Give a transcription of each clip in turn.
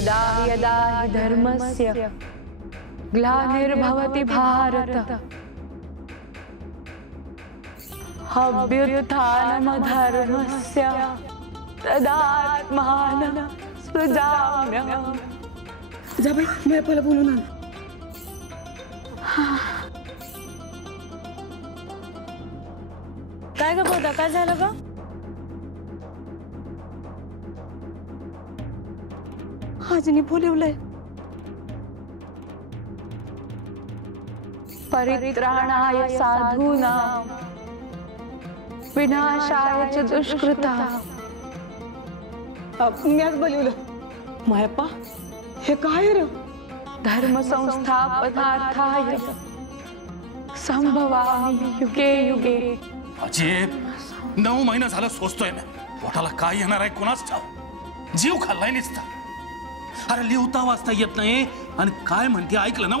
यदा यदा हि धर्मस्य ग्लानिर्भवति भारत अभ्युत्थानमधर्मस्य तदात्मानं सृजाम्यहम्। जा बाई मैपाला बोलून आण। काय ग बोधा, काय झालं ग? आजीने बोलवलंय। परित्राणाय साधूनां विनाशाय च दुष्कृतां। मी आज बोलवलं मायप्पा, हे काय रे? धर्म संस्थापनार्थाय संभवामि युगे युगे। अजय 9 महिना झाला सोचतोय मी, पोटाला काय येणार आहे कोणाच ठाव। जीव खाल्लाय नुसता। अरे लिहता वाचता येत नाही आणि काय म्हणते ऐकलं ना?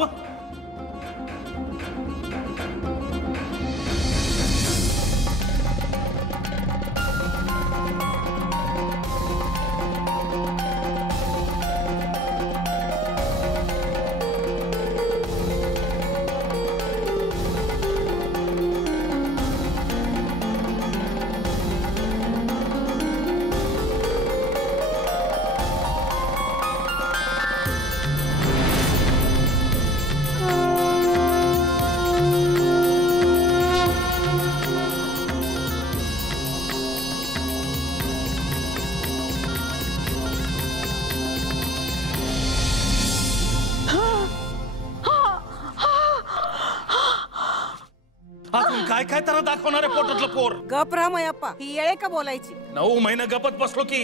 अजून काय काय तर दाखवणार आहे पोटातलं पोर? गप राहा मैप्पा, ही येळे का बोलायची? 9 महिने गपत बसलो की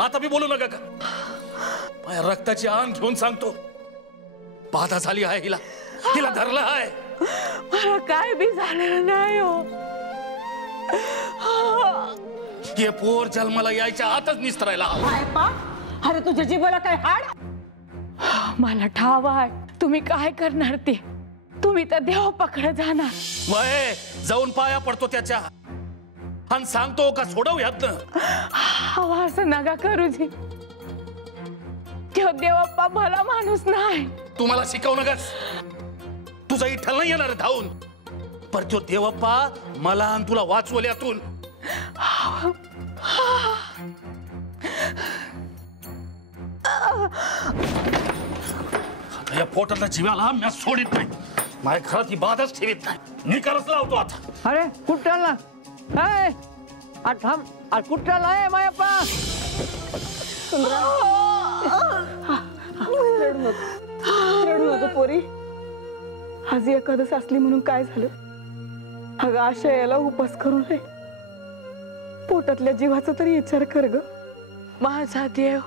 आता मी बोलू नका का? माझ्या रक्ताची आण घेऊन सांगतो, बाधा झाली आहे हिला, हिला धरलं आहे। मला काय बी झालेलं नाही हो। हे पोर जन्माला यायच्या आतच निस्तरायला हवं। मैप्पा, अरे तुझ्या जीवाला काय हाड? मला ठाव आहे तुम्ही काय करणार ते। तुम्ही तर देव पकड जाणार। वय जाऊन पाया पडतो त्याच्या आणि सांगतो का सोडव यातनं। हवा असं नका करू जी। तो देवप्पा भला माणूस नाही। तुम्हाला शिकवू नकस, तुझा इठ्ठल नाही येणार धावून, पर तो देवप्पा मला आणि तुला वाचवल यातून। या पोटातल्या जीवाला मी सोडित नाही, माझ्या घरात ही बाधच ठेवीत नाही, निकारच लावतो आता। अरे कुठं चालला? काय थांब, कुठं चाललाय मायप्पा? रडू नको पोरी, आज एकादश असली म्हणून काय झालं? अगं आशा याला उपास करू नये, पोटातल्या जीवाचा तरी विचार कर ग। माझा देव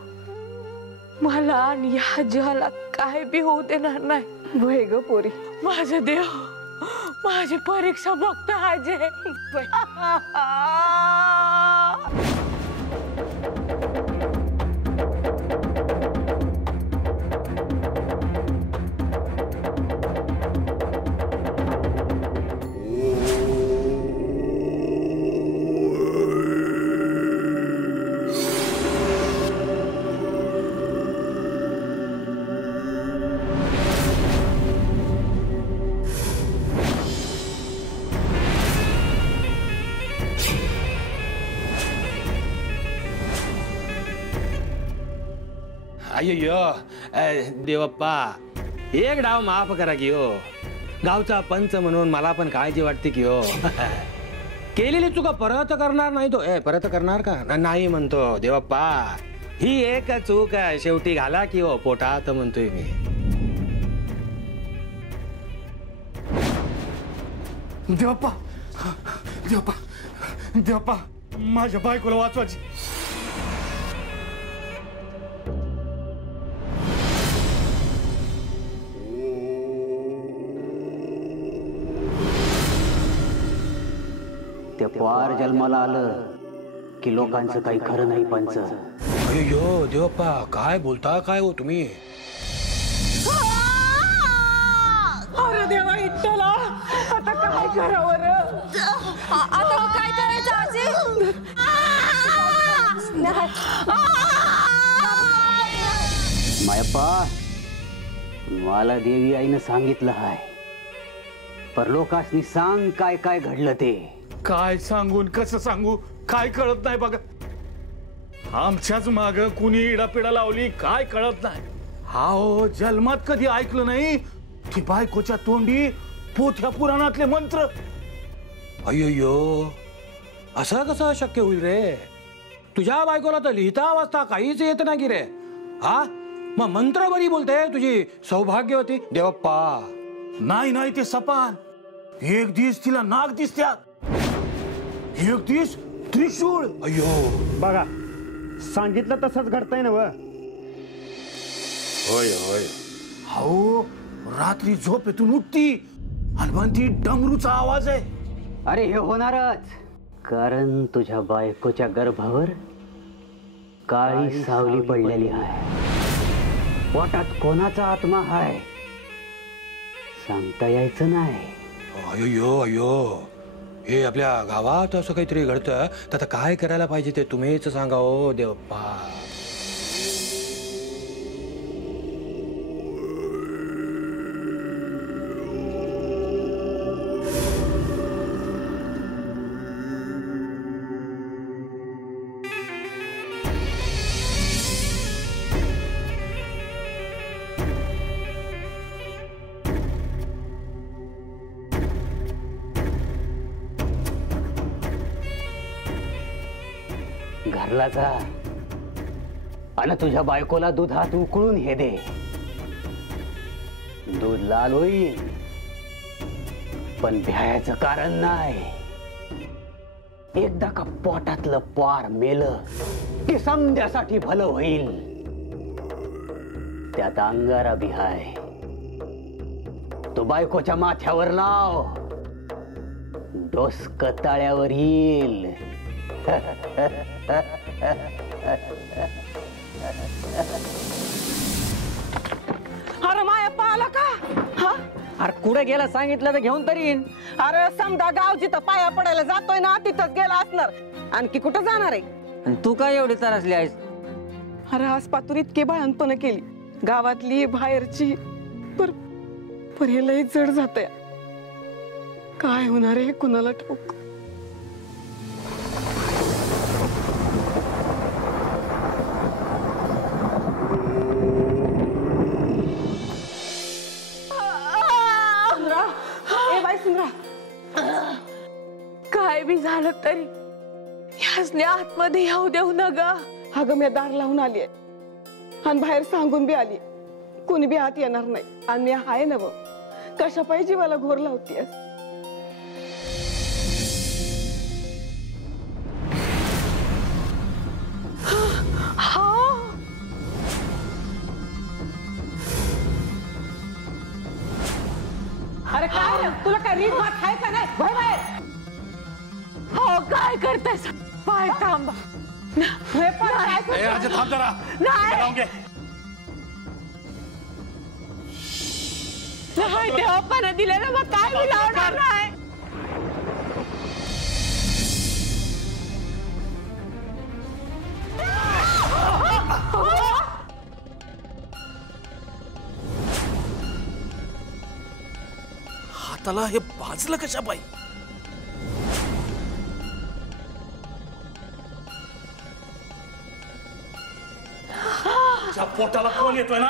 मला आणि या जीवाला काय बी होऊ देणार नाही। वय ग पोरी, माझा देव माझी परीक्षा बघतो अजय। अय्यो देवप्पा, एक डाव माफ करा की हो। गावचा पंच म्हणून मला पण काळजी वाटते की हो। केलेली चुका परत करणार नाही तो। परत करणार का? नाही म्हणतो देवप्पा, ही एक चूक शेवटी घाला की हो पोटात म्हणतोय मी। देवप्पा, देवप्पा, देवप्पा, माझ्या बायकोला वाचवायची। ते पार जन्माला आलं की लोकांचं काही खरं नाही पंच। अय्यो देवप्पा, काय बोलता काय हो तुम्ही? अरे देवा इट्टला, आता काय करावं रे? आता काय करायचं आजी? देवप्पा, मला देवी आईनं सांगितलं आहे, पर लोकांनी सांग काय काय घडलं ते. काय सांगून कसं सांगू काय कळत नाही बघा. आमच्याच माग कुणी इडापिडा लावली काय कळत नाही. हो जन्मात कधी ऐकलं नाही की बायकोच्या तोंडी पोथ्या पुराणातले मंत्र. अय्यो, असं कसं शक्य होईल रे? तुझ्या बायकोला तर लिहिता वाचता काहीच येत नाही की रे. हा मग मंत्र बरी बोलते तुझी सौभाग्यवती देवप्पा. नाही नाही ते सपान. एक दिवस तिला नाग दिसत्यात, एक दिवस त्रिशूळ. अय्यो, बघा सांगितलं तसंच घडतंय ना. होय होय. हो रात्री झोपेतून उठती आणि म्हणती डमरूचा आवाज आहे. अरे हे होणारच, कारण तुझ्या बायकोच्या गर्भावर काळी सावली पडलेली आहे. पोटात कोणाचा आत्मा आहे सांगता यायचं नाही. अय्यो अय्यो, हे आपल्या गावात असं काहीतरी घडतं तर आता काय करायला पाहिजे ते तुम्हीच सांगा हो देवप्पा. घरला जा आणि तुझ्या बायकोला दुधात उकळून हे दे. दूध लाल होईल पण भ्यायचं कारण नाही. एकदा का पोटातलं पार मेलं की समध्यासाठी भलं होईल. त्यात अंगारा बी हाय. तो बायकोच्या माथ्यावर लाव, डोसक ताळ्यावर येईल. अरे माया आला का? हा अरे कुठे गेला सांगितलं तर घेऊन तरी येईन. अरे समजा गाव जिथं पाया पडायला जातोय ना तिथंच गेला असणार. आणखी कुठं जाणार आहे? आणि तू काय एवढी त्रासली आहेस? अरे आज पातूर इतकी बाळणपण केली, गावातली बाहेरची, पर हे लय जड जातंय. काय होणार आहे कुणाला ठाऊक. काय बी झालं तरी ह्यासने आतमध्ये येऊ देऊ न ग. अगं मी दार लावून आली आणि बाहेर सांगून बी आली, कोणी बी आत येणार नाही. आणि मी आहे ना बघ, कशा पाहिजे मला घोर लावतीयस. अरे काय रे, तुला काय रीत भात आहे का नाही? Bye bye. हो काय करतायस? पाय थांबा. हे पण काय ए, अजय थांब जरा. नाही. लावून घे. नाही देवप्पाने दिलेलं मग काय मी लावणार नाही. हाताला हे भाजलं कशा पायी? पोटाला कोण येतोय ना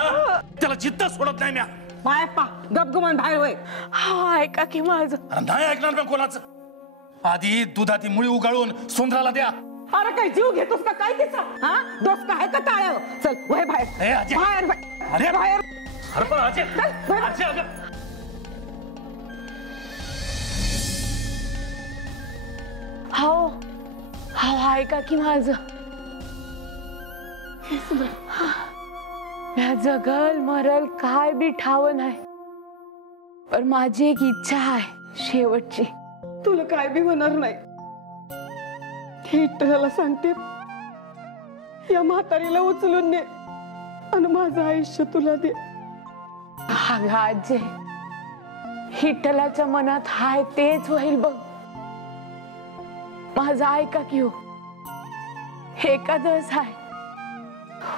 त्याला जिद्द सोडत नाही म्या. मायप्पा गपगुमान बाहेर होय. हा ऐका की माझं. अरे नाही ऐकणार मी कोणाचं. आधी दुधाती मुळी उगाळून सुंदराला द्या. अरे काय जीव घेतोस का काय तिचा? हा डोसका आहे का ताळ्यावर? चल वय बाहेर. ए, अजय. बाहेर अरे बाहेर. अरे पण अजय, बाहेर. अजय, अगं. हो हो ऐका की माझं. म्या जगल मरल काय बी ठाव नाही, पण माझी एक इच्छा आहे शेवटची. तुला काय बी होणार नाही. हे विठ्ठलाला सांगते, या म्हातारीला उचलून ने आणि माझं आयुष्य तुला दे. अगं आजे, विठ्ठलाच्या मनात हाय तेच होईल बघ. माझं ऐका की हो, एकादच आहे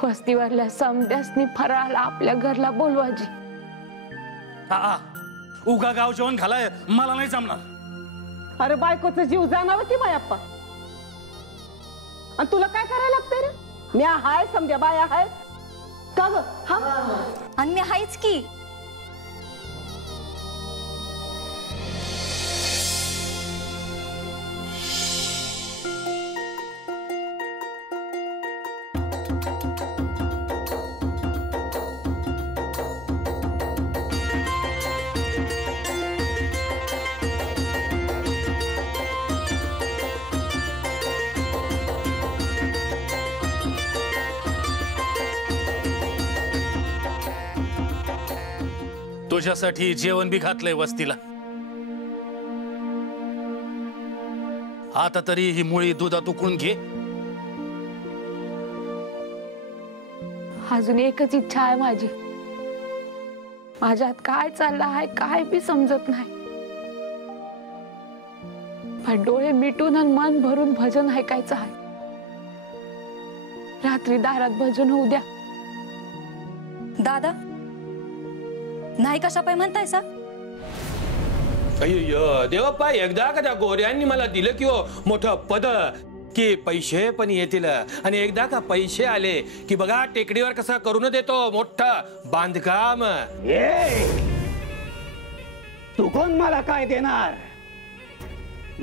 वस्तीवरल्या समद्यासनी फराळाला आपल्या घरला बोलवाजी. उगा गाव जेवण घालाय मला नाही जमणार. अरे बायकोचा जीव जाणावं की मायाप्पा. आणि तुला काय करायला लागतंय रे? मी हाय समद्या बाया हाय का ग? हा आणि मी हायच की. तुझ्यासाठी जेवण बी घातलंय वस्तीला. आता तरी ही मुळी दुधात उकळून घे. अजून एकच इच्छा आहे माझी. माझ्यात काय चाललं आहे काय बी समजत नाही. पण डोळे मिटून आणि मन भरून भजन ऐकायचं आहे. रात्री दारात भजन होऊ द्या. दादा नाही कशा पाय म्हणताय सा? अय्यो देवप्पा, एकदा का त्या गोऱ्यांनी मला दिलं की हो मोठं पद की पैसे पण येतील. आणि एकदा का पैसे आले की बघा टेकडीवर कसा करून देतो मोठं बांधकाम. तू कोण मला काय देणार?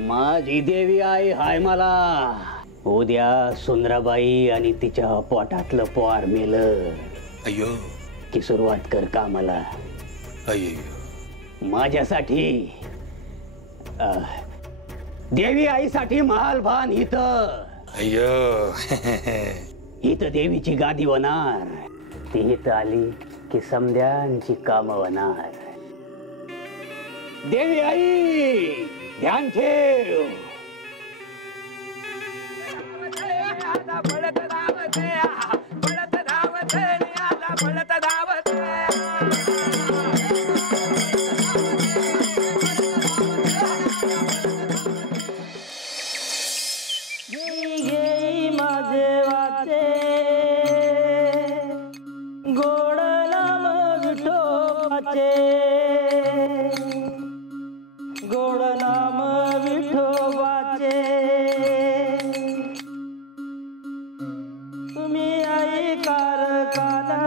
माझी देवी आई हाय मला. उद्या सुंदराबाई आणि तिच्या पोटातलं पोर मेलं अय्यो की सुरुवात कर कामाला. अय्यो माझ्यासाठी देवी आईसाठी महाल बांध इथं. अय्यो इथं देवीची गादी होणार. ती इथं आली की समद्यांची काम होणार. देवी आई ध्यान ठेव. गोड नाम विठोबाचे, गोड नाम विठोबाचे. तुम्ही ऐकार काना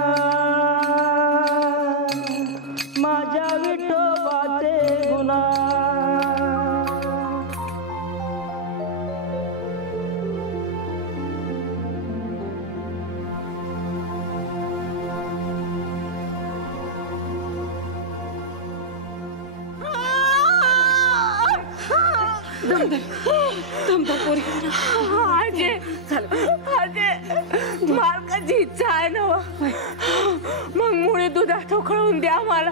माझ्या विठोबाचे गुणा. मालकाची इच्छा आहे ना मग मुळे दुधात उकळून द्या मला.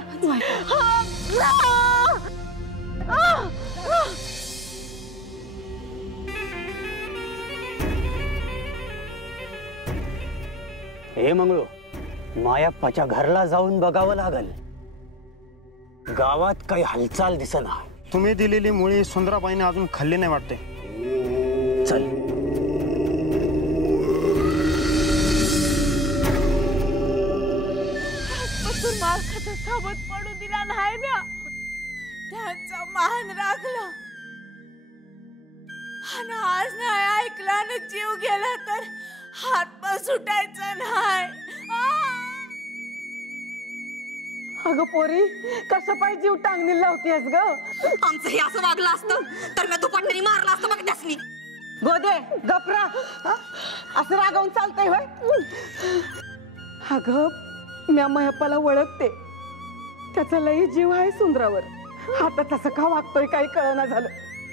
हे मंगळू, मायाप्पाच्या घरला जाऊन बघावं लागल. गावात काही हालचाल दिसना. तुम्ही दिलेली मुळी सुंदराबाईने अजून खाल्ली नाही वाटते. चल. मालकाचा सोबत पडू दिला नाही ना. त्यांचा मान राखला आणि आज नाही ऐकला ना जीव गेला तर हात पाय सुटायचा नाही. अगं पोरी कशा पाय जीव टांगणी लावतीयस ग? आमचं हे असं वागलं असतं तर मी दुपट्ट्याने मारला असतं बघ त्यासनी. गोदे गपरा. असं रागावून चालतंय होय? अगं म्या महप्पाला ओळखते. त्याचा लई जीव आहे सुंदरावर. आता तसं का वागतोय काही कळना झालं.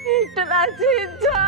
विठ्ठलाची इच्छा.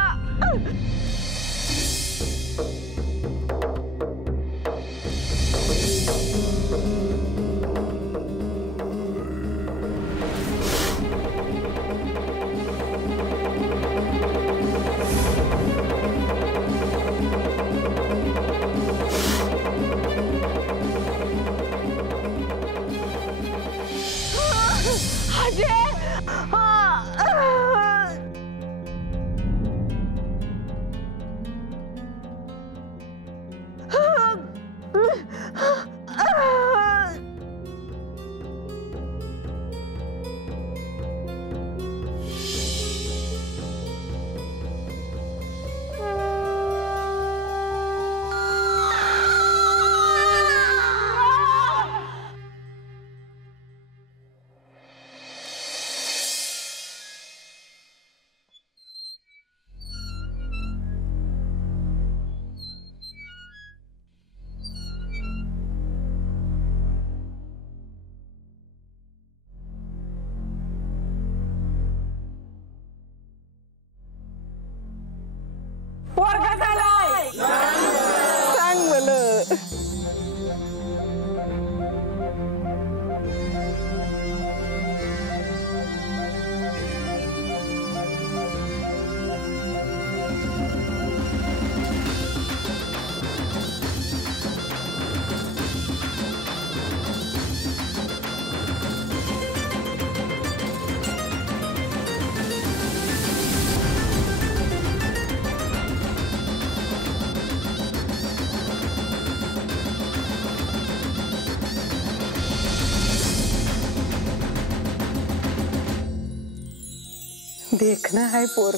देखणं आहे पोर.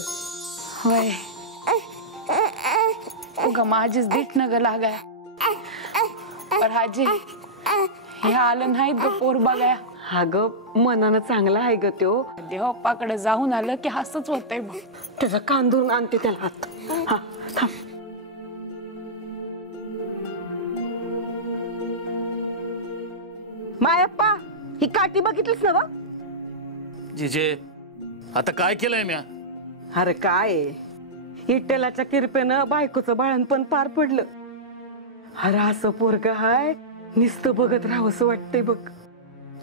होय उगा माझीच दिठणं ग लागाय. पर हाजी हे आलं नाहीत ग पोर बघाया. अगं मनानं चांगला आहे ग त्यो. देवप्पाकडे जाऊन आलं की हसच होतंय बघ. त्याचा कान धरून आणते त्याला हात. हा थांब. मायप्पा ही काठी बघितलीस ना ग? जिजे आता काय केलंय म्या? अरे काय इट्टलाच्या किरपेनं बायकोचं बाळणपण पार पडलं. अरे असं पोरग हाय नुसतं बघत राहावंसं वाटतंय बघ.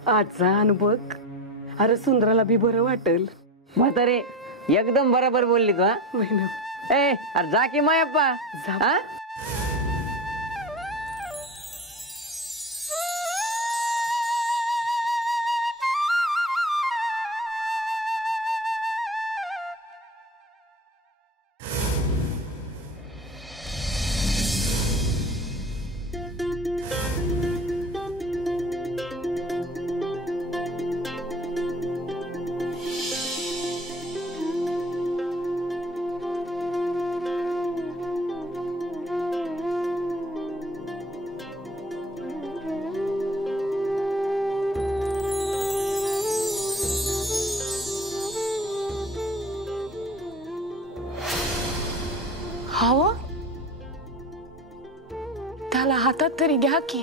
आज जाण बघ. अरे सुंदराला बी बरं वाटेल. म्हातारे एकदम बरोबर बोलली तू. हा बहिण ए अरे जा की मायप्पा. जा. हा हवं त्याला हातात तरी घ्या की.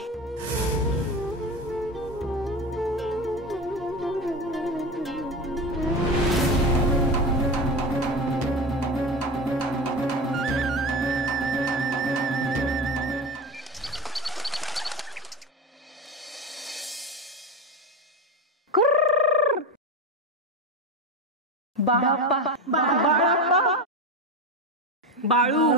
बाळप्पा बाळू.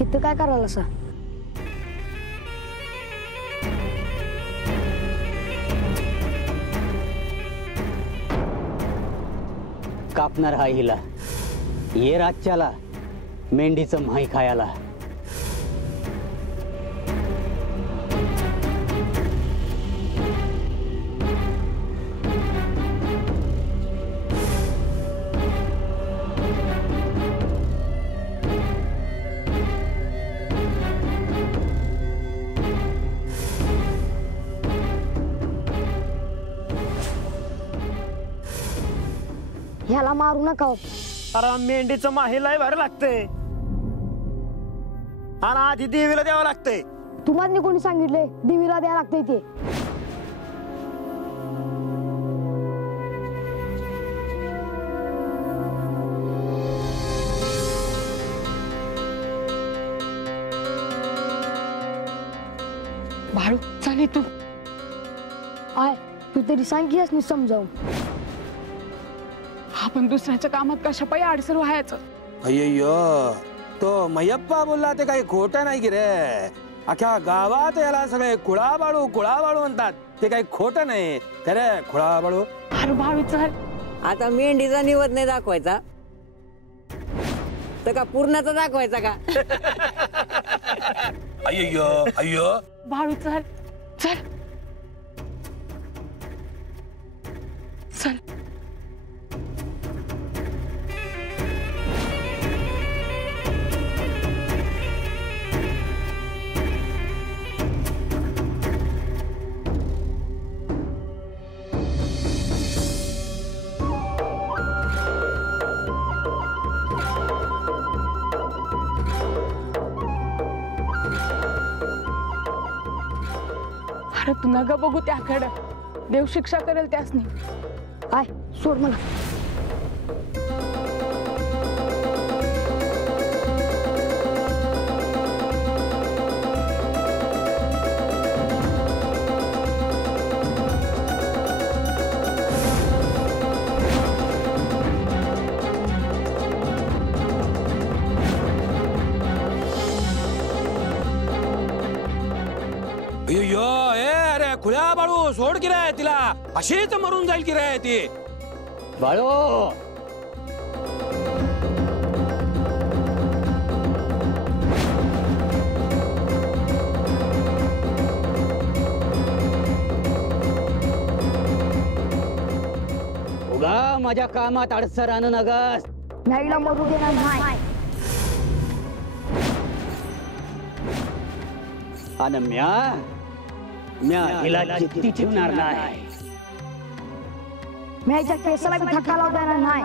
इथं काय करायला सा? कापणार हा हिला. ये रातच्याला मेंढीचं म्हाई खायला. ह्याला मारू नका. अरे मेंढीचं माहीलाही भर लागतंय आणि आधी देवीला द्यावं लागतंय. तुम्हाला कोणी सांगितलंय देवीला द्यायला लागतंय ते? बाळू चाले तू. आय तू तरी सांगितलंस मी समजावून. आपण दुसऱ्याच्या कामात कशा पायी अडसर व्हायचं. अय्यो तो मयप्पा बोलला ते काही खोटं नाही की रे. अख्ख्या गावात याला सगळे कुळाबाळू म्हणतात. ते काही खोटं नाही खरे. खुळाबाळू. अरे बाळू चल. आता मेंढीचा निवद नाही दाखवायचा तर का पूर्णाचा दाखवायचा का? अय्यो अय्यो बाळू चल चल चल. अरे तू नका बघू त्याकडं, देव शिक्षा करेल त्यासनी. आय सोड मला. अय्यो ए अरे खुल्या बाळू सोड की रे तिला, अशीच मरून जाईल की रे ती. बाळू उगा माझ्या कामात अडसर आणू नगस. नाहीला मरू देणार नाही. आणि म्या हिला जिद्दी ठेवणार नाही. म्याच्या केसाला बी धक्का लावू देणार नाही.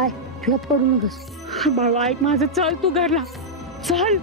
आय फिरत पडू नकस. बाळू ऐक माझं, चल तू घरला चल.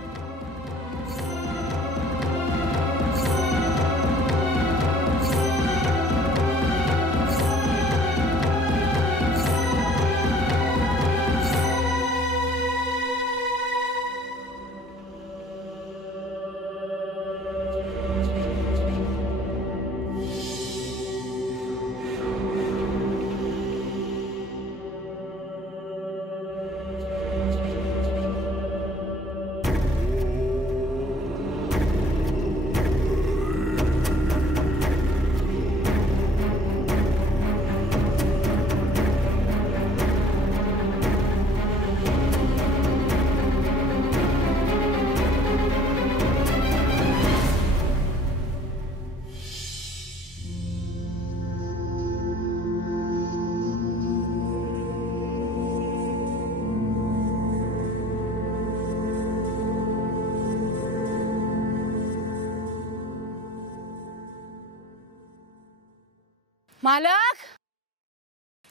मालक,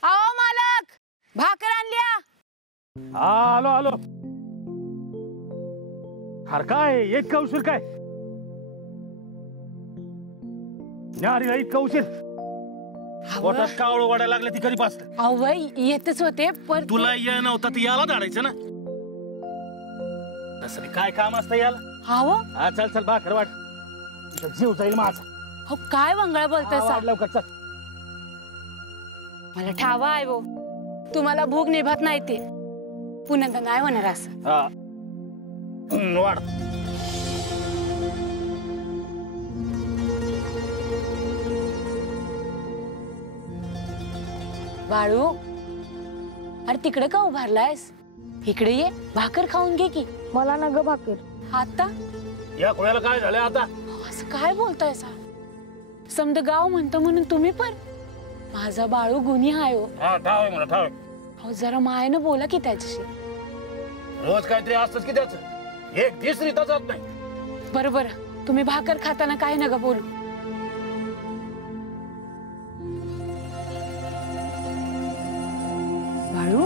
आओ मालक, भाकर आणल्या. आलो आलो. हर काय एक का उशीर काय? न्यारीला इतका उशीर? पोटात कावळ वाढायला लागलं ती कधी पासत? अहो येतच होते पण तुला या नव्हता तर याला धाडायचं ना. तसं काय काम असतं याला? अहो हा चल चल भाकर वाट, जीव जाईल माझा. हो काय वंगळ बोलताय सा? लवकर चल. मला ठावा आहे वो, तुम्हाला भूक निभत नाही ते पुन्हा नाही होणार असं. वाढ. बाळू, अरे तिकडे का उभारलायस? इकडे ये, भाकर खाऊन घे की. मला ना ग भाकर. आता या कोणाला काय झालं आता? असं काय बोलताय सा? समद गाव म्हणतो म्हणून तुम्ही पण? माझा बाळू गुन्हे आहे हो. हा ठाव आहे मला, ठाव आहे. अहो जरा मायेनं बोला की त्याच्याशी. रोज काहीतरी असतंच की त्याचं, एक दिवस रीता जात नाही. बरं बरं, तुम्ही भाकर खाताना काय नका बोलू. बाळू,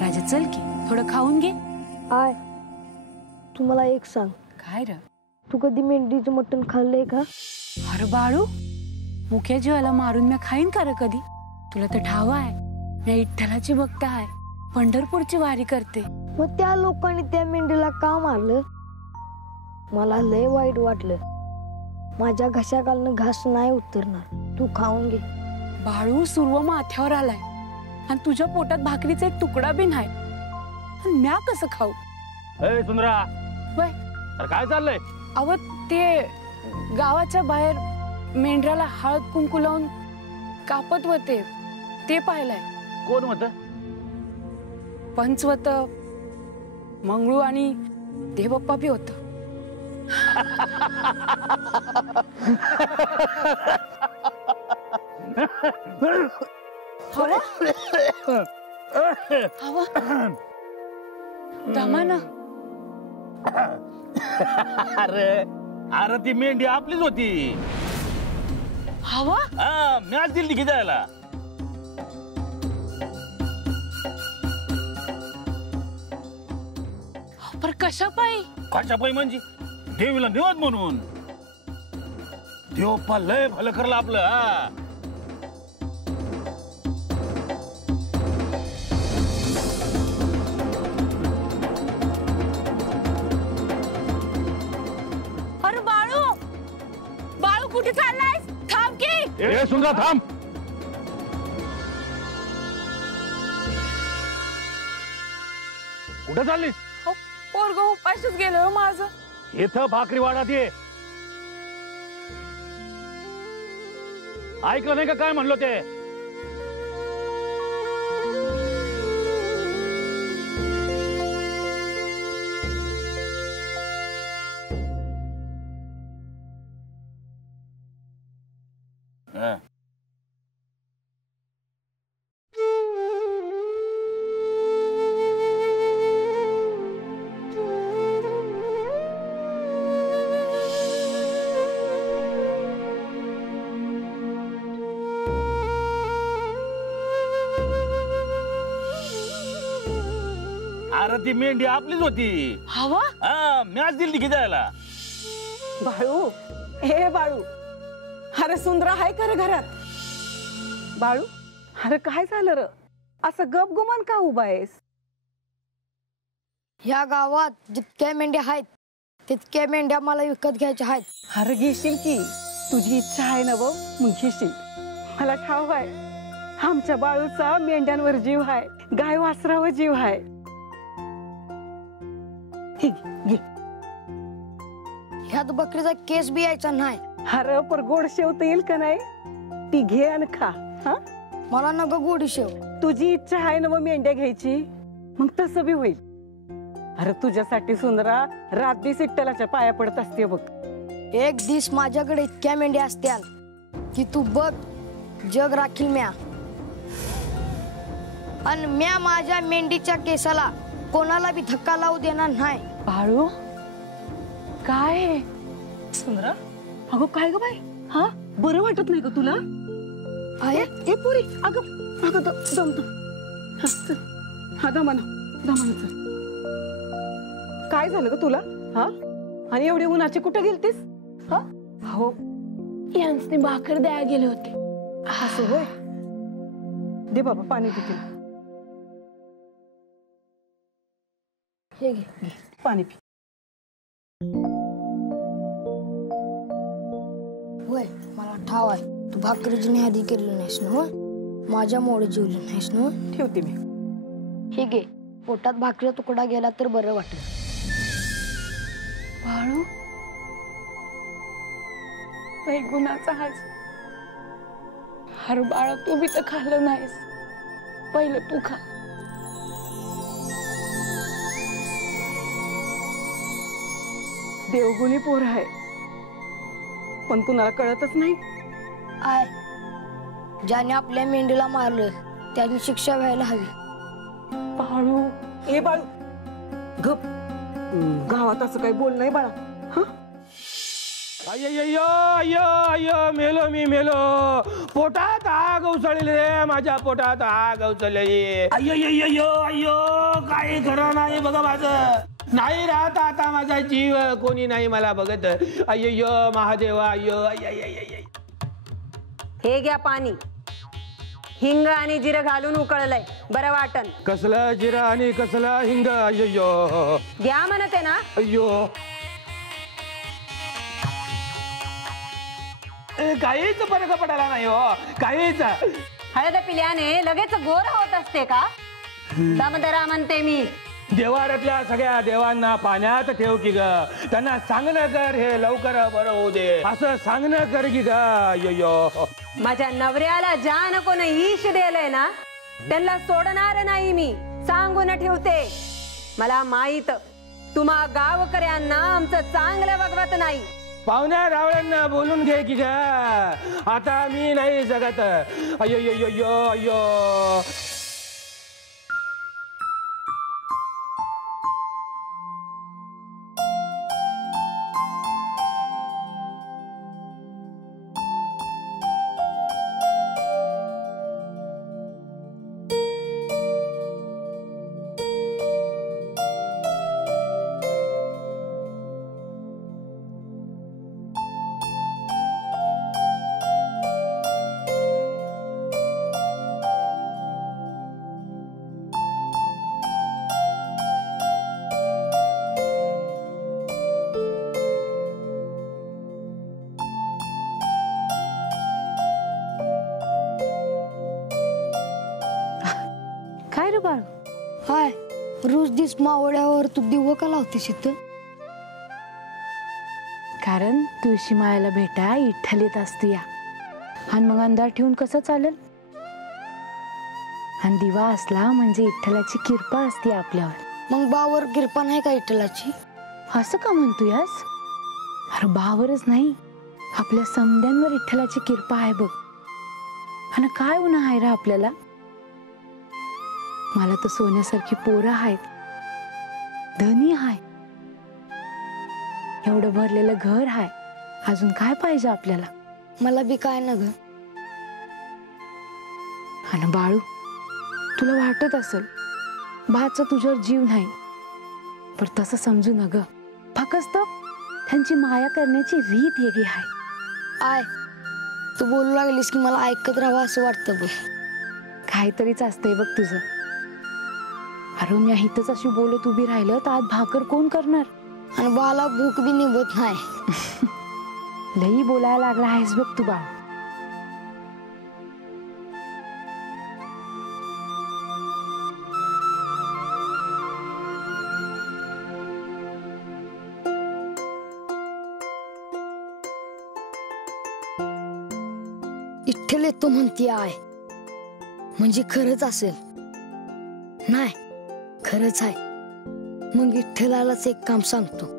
राजा चल की थोडं खाऊन घे. आय तू मला एक सांग, काय र? तू कधी मेंढीचं मटण खाल्लंय का? अरे बाळू, मुख्या जीवाला मारून मी खाईन का र कधी? तुला तर ठावा आहे, मी विठ्ठलाची भक्त आहे, पंढरपूरची वारी करते. मग त्या लोकांनी त्या मेंढीला का मारलं? मला लय वाईट वाटलं. माझ्या घशाखालनं घास नाही उतरणार, तू खाऊन घे. बाळू, सुर्व माथ्यावर आलाय आणि तुझ्या पोटात भाकरीचा एक तुकडा बी नाही, आणि म्या कसं खाऊ? ए सुंदरा, वय अरे काय चाललंय? अव ते गावाच्या बाहेर मेंढराला हळद कुंकू लावून कापत होते, ते पाहिलंय. कोण होत? पंचवत मंगळू आणि देवप्पा बी होत. हवा हवा दमा ना. अरे अरे ती मेंढी आपलीच होती. हवा हा मॅच दिली की जायला. पर कशा पायी? कशा पायी म्हणजे देवीला निवत म्हणून. देवप्पा लय भलं करलं आपलं. हा अरे बाळू बाळू कुठे चाललायस? थांब की. ए सुंदरा थांब. कुठं चाललीस? पोरग उपाशीच गेलो माझं. इथं भाकरी वाढात ये. ऐकलं नाही का काय म्हणलो ते? अरे ती मेंढी आपलीच होती. हवा हा मॅच दिली की जायला. बाळू हे बाळू, अरे सुंदरा हाय का रे घरात? बाळू अरे काय झालं र? असं गपगुमान का उभा आहेस? ह्या गावात जितक्या मेंढ्या आहेत तितक्या मेंढ्या मला विकत घ्यायच्या आहेत. अरे घेशील की, तुझी इच्छा आहे ना बघ, मग घेशील. मला ठाव आहे आमच्या बाळूचा मेंढ्यांवर जीव आहे, गाय वासरावर जीव आहे. हे घे. ह्यात बकरीचा केस बी यायचा नाही. अरे पर गोड शेवत येईल का नाही? ती घे आणि खा. हा मला नग गोडी शेव. तुझी इच्छा आहे ना मग मेंढ्या घ्यायची, मग तसं बी होईल. अरे तुझ्यासाठी सुंदरा रात दिवस इट्टलाच्या पाया पडत असते बघ. एक दिस माझ्याकडे इतक्या मेंढ्या असत्याल की तू बघ जग राखील म्या. आणि म्या माझ्या मेंढीच्या केसाला कोणाला बी धक्का लावू देणार नाही. बाळू काय आहे? सुंदरा अगं काय ग बाई, हा बरं वाटत नाही ग तुला? आहे ए पुरी अगं अगं दमतो. हा दमाना चल. काय झालं ग तुला? हा आणि एवढी उन्हाची कुठे गेलतीस? हा हो यांनी भाकर द्यायला गेले होते. असं होय. दे बाबा पाणी दे तिला. हे घे पाणी पी. होय मला ठाव आहे तू भाकरीची न्यादी केली नाहीस ना. माझ्या मोड जेवली नाहीस ना. ठेवते मी. हे घे, पोटात भाकरीचा तुकडा गेला तर बरं वाटेल. बाळू लय गुणाचा आहेस. अरे बाळा तू बी तर खाल्लं नाहीस, पहिलं तू खा. देवगुणी पोर आहे, पण कुणाला कळतच नाही. आय ज्याने आपल्या मेंढीला मारलं त्याची शिक्षा व्हायला हवी. बाळू ए बाळू गप. गावात असं काही बोल नाही बाळा. हा अय्यो अय्यो अय्यो मेलो मी मेलो. पोटात आग उसळली रे, माझ्या पोटात आग उसळली. अय्यो अय्यो काही खरं नाही बघा माझं. नाही राहत आता माझा जीव, कोणी नाही मला बघत. अय्यो महादेवा अय्यो अय्य. हे घ्या पाणी. हिंग आणि जिरं घालून उकळलंय, बरं वाटन. कसलं जिरा आणि कसलं हिंग. अय्यो घ्या म्हणते ना. अय्यो काहीच फरक पडायला नाही हो, काहीच. हळद पिल्याने लगेच गोर होत असते का? दमदरा म्हणते मी. देवाऱ्यातल्या सगळ्या देवांना पाण्यात ठेव की ग. त्यांना सांगणं कर हे लवकर बरं होऊ दे, असं सांगणं कर की ग. अय्यो माझ्या नवऱ्याला ज्या नको ईश दिलंय ना, त्यांना सोडणार नाही मी, सांगून ठेवते. मला माहित तुम्हा गावकऱ्यांना आमचं चांगलं बघवत नाही. पाहुण्या रावळ्यांना बोलून घे की ग. आता मी नाही जगत. अयो यो यो यो अयो. काय रे बाळ? हाय, रोज दिस मावळ्यावर तू दिवं का लावतेस इथं? कारण तुळशी मायाला भेटा इठ्ठल येत असते या. आणि मग अंधार ठेवून कसं चालेल? आणि दिवा असला म्हणजे इठ्ठलाची कृपा असते आपल्यावर. मग बावर कृपा नाही का विठ्ठलाची? असं का म्हणतोयस? अरे बावरच नाही, आपल्या समद्यांवर विठ्ठलाची कृपा आहे बघ. आणि काय उन्हा आहे रा आपल्याला? मला तर सोन्यासारखी पोरं आहेत, धनी आहे, एवढं भरलेलं घर आहे. अजून काय पाहिजे आपल्याला? मला बी काय ना ग. आणि बाळू, तुला वाटत असेल भाचा तुझ्यावर जीव नाही, पण तसं समजू न ग. फक्त त्यांची माया करण्याची रीत वेगळी आहे. आय, तू बोलू लागलीस की मला ऐकत राहावं असं वाटतं बघ. काहीतरीच असतंय बघ तुझं. अरे मी इथंच अशी बोलत उभी राहिलं तर आज भाकर कोण करणार? आणि बाला भूक बी निभत नाही. लई बोलायला लागला आहेस बघ तू बाळ. विठ्ठल येतो म्हणती आहे म्हणजे खरंच असेल. नाही, खरंच आहे. मग विठ्ठलालाच एक काम सांगतो.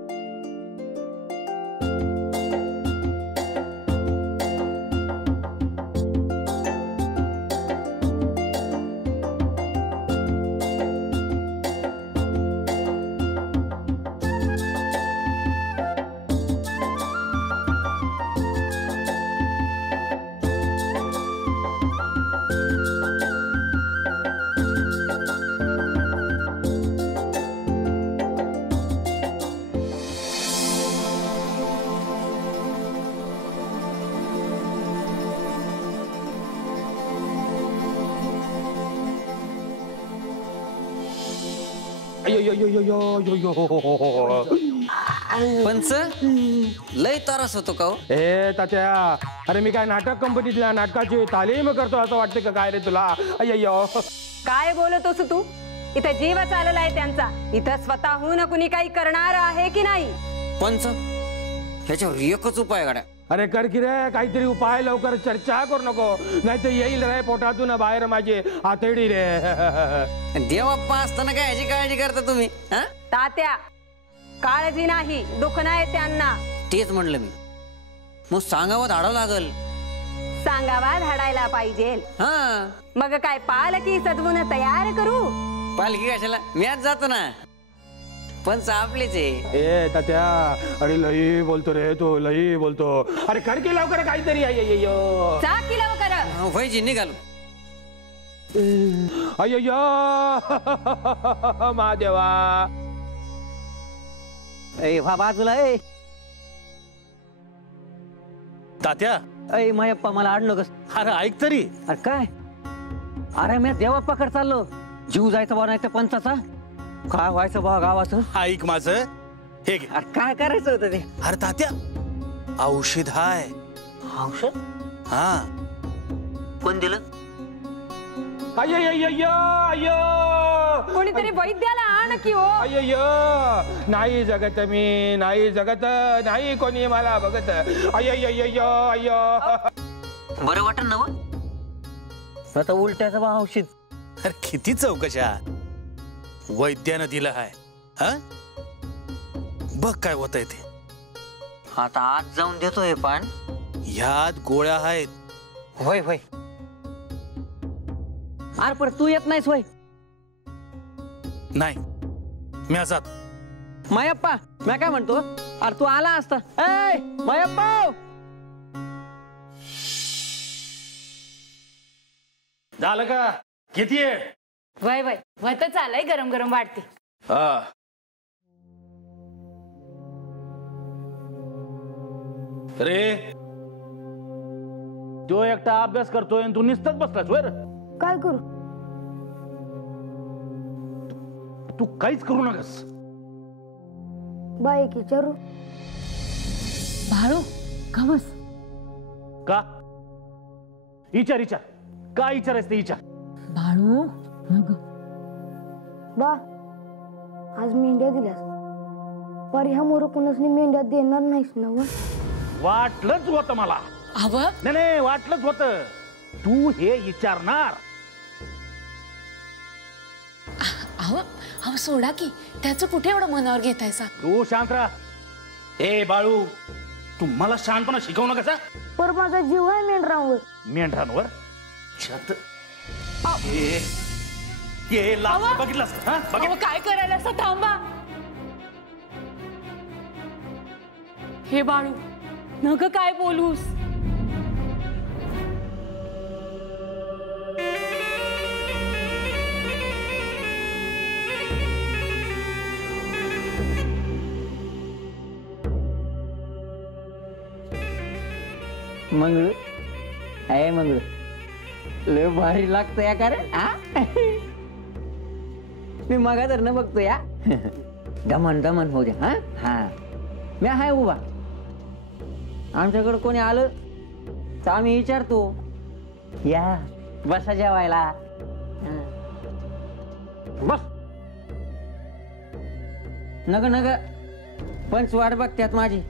पंच लय त्रास होतो का? ए तात्या, अरे मी काय नाटक कंपनीतल्या नाटकाची तालीम करतो असं वाटतं का काय रे तुला? अय्यो, काय बोलतोस तू? इथं जीव चालला आहे त्यांचा. इथं स्वतःहून कुणी काही करणार आहे की नाही? पंच, ह्याच्यावर एकच उपाय काढा. अरे कर की रे काहीतरी उपाय. लवकर चर्चा करू नको, नाही तर येईल रे पोटातून बाहेर माझी आतडी रे. देवाप्पा असताना काय ह्याची काळजी करता तुम्ही? तात्या, काळजी नाही, दुःख नाही त्यांना. तेच म्हणलं मी. मग सांगावं धाडावं लागल. सांगावा धाडायला पाहिजे. मग काय पालखी सजवून तयार करू? पालखी कशाला? मी आज जातो ना. पंच आपलेच आहे. ए तात्या, अरे लई बोलतो रे तू, लई बोलतो. अरे कर की लवकर काहीतरी. अय्यो, जा की लवकर. व्हायची निघालो. अय्यो महादेवा. ए बाजूला. ए तात्या, अय मायप्पा, मला आड नकोस. अरे ऐक तरी. अरे काय? अरे मी देवाप्पाकडे चाललो. जीव जायचा बा नाही तर पंचाचा. काय व्हायचं बा गावाचं? ऐक माझं, हे घे. अरे काय करायचं होतं ते? अरे तात्या, औषध हाय. औषध? हा. कोण दिलं? अय्यो, कोणीतरी वैद्याला आण की हो. अय्यो, नाही जगत मी, नाही जगत, नाही कोणी मला बघत. अय्यो. बरं वाटत ना? आता उलट्याचं बा औषध. अरे किती चौकशा. वैद्यानं दिलं हाय. हा बघ काय होत आहे ते. आता आज जाऊन देतोय पान. ह्यात गोळ्या आहेत. होय होय. अरे पण तू येत नाहीस होय. नाही मी जात. मायप्पा मी काय म्हणतो, अरे तू आला असता. ए मायप्पा, झालं का? किती आहे? वय वय वतच आलंय, गरम गरम वाटते. हा रे तो एकटा अभ्यास करतोय आणि तू निसतच बसलास वर. काय करू? तू काहीच करू नकस. बाई विचारू. भाळू कमस का विचार विचार काय विचारायचं ते विचार. भाळू नग बा आज मेंढ्या दिल्यास, पर ह्या मोरकुणसनी मेंढ्या देणार नाहीस ना व? वाटलंच होतं मला. अव नाही नाही वाटलंच होतं तू हे विचारणार. अव अव सोडा की, त्याचं कुठे एवढं मनावर घेतायसा. तू शांत राहा. ए बाळू तू मला शहाणपणा शिकवू नका. पर माझा जीव आहे मेंढरांवर. मेंढरांवर छत बघितलास का? हा? अहो, काय करायला असं? थांबा. हे बाळू नग काय बोलूस. मंगळू आहे मंगळू, लय भारी लागतं या का रे. मी मगा तर न बघतो या. दमन दमन होऊ द्या. हा हा मी आहे उभा. आमच्याकडे कोणी आलं तर आम्ही विचारतो, या बसा जेवायला. बस नग नग पंच वाट बघत्यात माझी.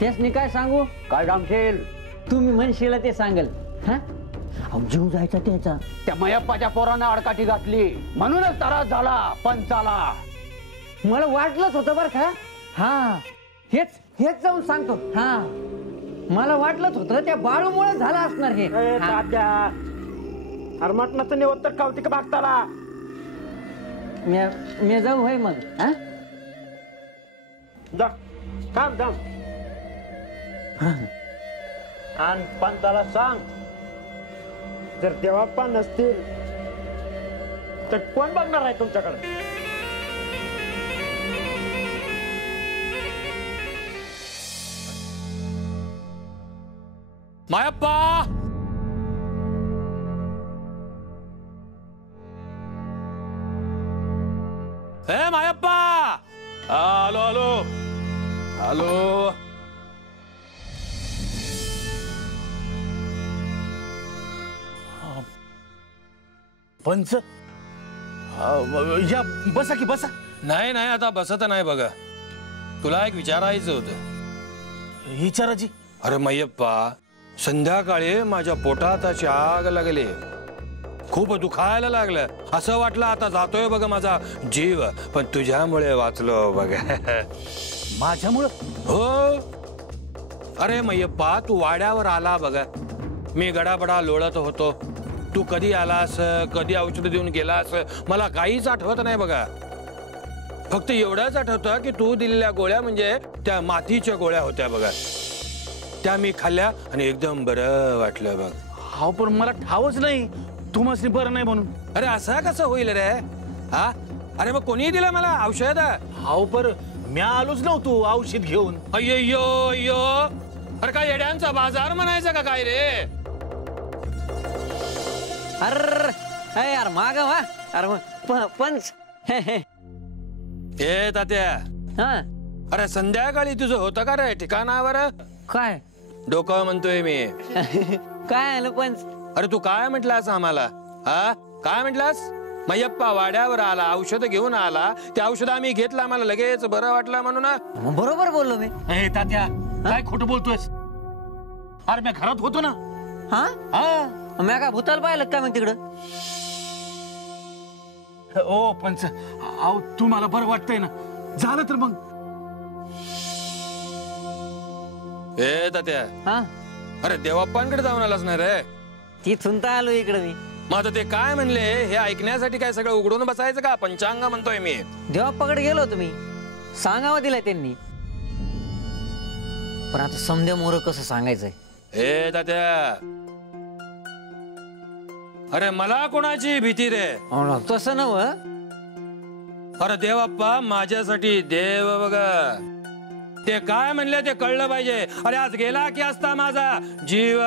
त्यासनी काय सांगू? काय सांगशील? तुम्ही म्हणशील ते सांगल. हा अहो जीव जायचा त्याचा. त्या मयप्पाच्या पोरानं अडकाठी घातली म्हणूनच त्रास झाला पंचाला. मला वाटलंच होतं बरं का. हा हेच हेच जाऊन सांगतो. हा मला वाटलंच होतं त्या बाळूमुळे झालं असणार हे. अरे मटणाचं निवत तर कावती का भागताला. मी जाऊ होय मग. हा जा थांब थांब. आणि पंताला सांग, जर देवाप्पा नसतील तर कोण बघणार आहे तुमच्याकडे. मायप्पा ए मायप्पा. आलो आलो आलो. पंच या बसा की बसा. नाही नाही आता बसत नाही बघा. तुला एक विचारायचं होतं. विचाराची. अरे मय्यप्पा संध्याकाळी माझ्या पोटात अशी आग लागली, खूप दुखायला लागलं. असं वाटलं आता जातोय बघ माझा जीव, पण तुझ्यामुळे वाचलो बघ. माझ्यामुळं? हो. अरे मय्यप्पा तू वाड्यावर आला बघ. मी गडाबडा लोळत होतो. तू कधी आलास, कधी औषध देऊन गेलास, मला काहीच आठवत नाही बघा. फक्त एवढंच आठवतं की तू दिलेल्या गोळ्या म्हणजे त्या मातीच्या गोळ्या होत्या बघा. त्या मी खाल्ल्या आणि एकदम बरं वाटलं बघ. हा पण मला ठावच नाही तुम्हाला बरं नाही म्हणून. अरे असं कसं होईल रे. हा अरे मग कोणी दिलं मला औषध. हाव पर मी आलोच नव्हतो औषध घेऊन. अय्यो अय्यो. अरे काय येड्यांचा बाजार म्हणायचा का काय रे. अरे यार माग वा. अरे पंच. ए तात्या. हा अरे संध्याकाळी तुझं होतं का रे ठिकाणावर. काय डोकं म्हणतोय मी. काय आलं पंच. अरे तू काय म्हटलास आम्हाला. हा काय म्हटलास. मय्यप्पा वाड्यावर आला, औषध घेऊन आला. ते औषध आम्ही घेतलं, आम्हाला लगेच बरं वाटलं म्हणून. बरोबर बोललो मी. ए तात्या काय खोटं बोलतोयस. अरे मी घरात होतो ना. हा हा मी काय भूताल पाहिलं काय मग तिकडं. ओ पंच, अहो तुम्हाला बरं वाटतंय ना? झालं तर मग ए तात्या, हा अरे देवाप्पांकडे जाऊन आलास नाही रे? तिथून तर आलो इकडे मी. मग आता ते काय म्हणले हे ऐकण्यासाठी काय सगळं उघडून बसायचं का? पंचांग म्हणतोय मी. देवाप्पाकडे गेलो होतो मी, सांगावं दिलाय त्यांनी. पण आता समद्या मोर कसं सांगायचंय? ए तात्या, अरे मला कोणाची भीती रे? तसं नव. अरे देवाप्पा माझ्यासाठी देव बघा. ते काय म्हणले ते कळलं पाहिजे. अरे आज गेला की असता माझा जीव.